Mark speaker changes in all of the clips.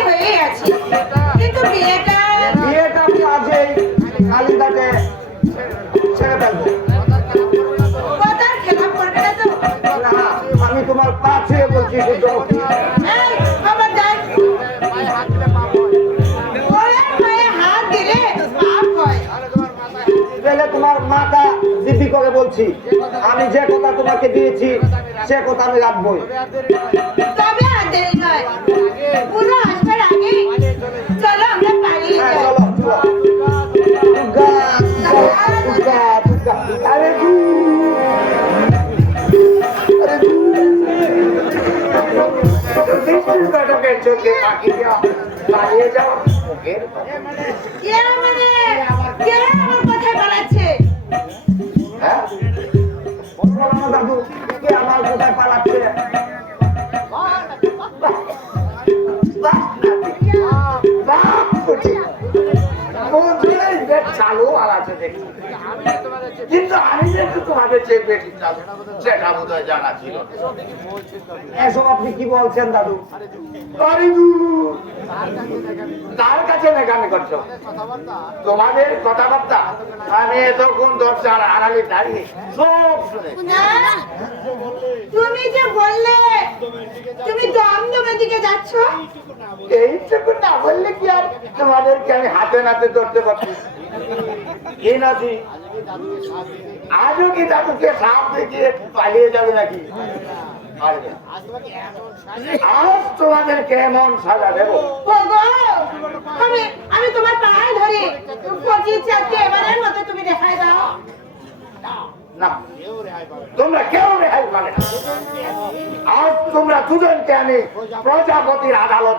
Speaker 1: বিয়ে হয়ে আছে কিন্তু বিয়েটা
Speaker 2: বিয়েটা আমি ছেড়ে ফেলব।
Speaker 1: কথার করবে না তো?
Speaker 2: তোমার বলছি তোমার মাথা করে বলছি আমি যে কথা তোমাকে দিয়েছি সে কথা আমি রাখবোই।
Speaker 1: তবে আর দেরি নয়। পুরো
Speaker 3: কটকের চোখে পাখি দিয়া পালিয়ে যাও মুখের
Speaker 1: কে
Speaker 3: দেখি কিন্তু আমি বেশি সেটা বোধ হয় জানা ছিল।
Speaker 2: এসব আপনি কি বলছেন দাদু।
Speaker 3: কার কাছে করছ? তোমাদের কথাবার্তা? আমি এতক্ষণ দরজার আড়ালে দাঁড়িয়ে সব শুনে
Speaker 1: তুমি যে বললে তুমি দমদমের দিকে যাচ্ছ?
Speaker 3: এইটুকু না বললে কি আর তোমাদেরকে আমি হাতে নাতে ধরতে পারছি কি নাকি আজও কি দাদুকে সাপ দেখিয়ে পালিয়ে যাবে নাকি? আজ সাজা দেবো।
Speaker 1: আমি আমি তোমার পায়ে ধরি। পঁচিশ এবারের মতো তুমি দেখাই দাও।
Speaker 3: না তোমরা কেউ রেহাই পাবে না। আজ তোমরা দুজনকে আমি প্রজাপতির আদালত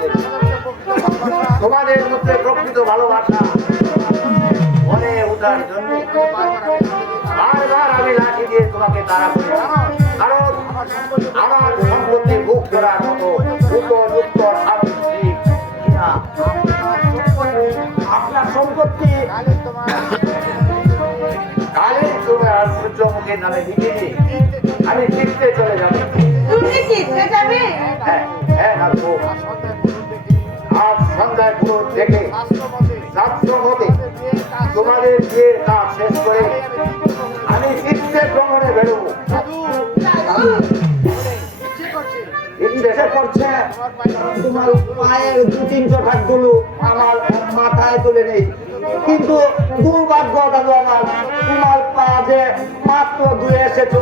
Speaker 3: কিছু তোমাদের মধ্যে প্রকৃত ভালোবাসা মনে ওঠার জন্য বারবার আমি লাঠি দিয়ে তোমাকে তাড়া করি। কারণ আমার সম্পত্তি বুক করার মতো উপযুক্ত
Speaker 2: আপনার সম্পত্তি
Speaker 3: দেখে মতে তোমাদের বিয়ের কাজ শেষ করে আমি শিখতে ভ্রমণে বেরোবো।
Speaker 2: করছে তোমার পায়ের দু তিনশো আমার মাথায় তুলে নেই। কিন্তু দুর্ভাগ্য দাদু আমার তোমার পা যে মাত্র ধুয়ে এসেছ।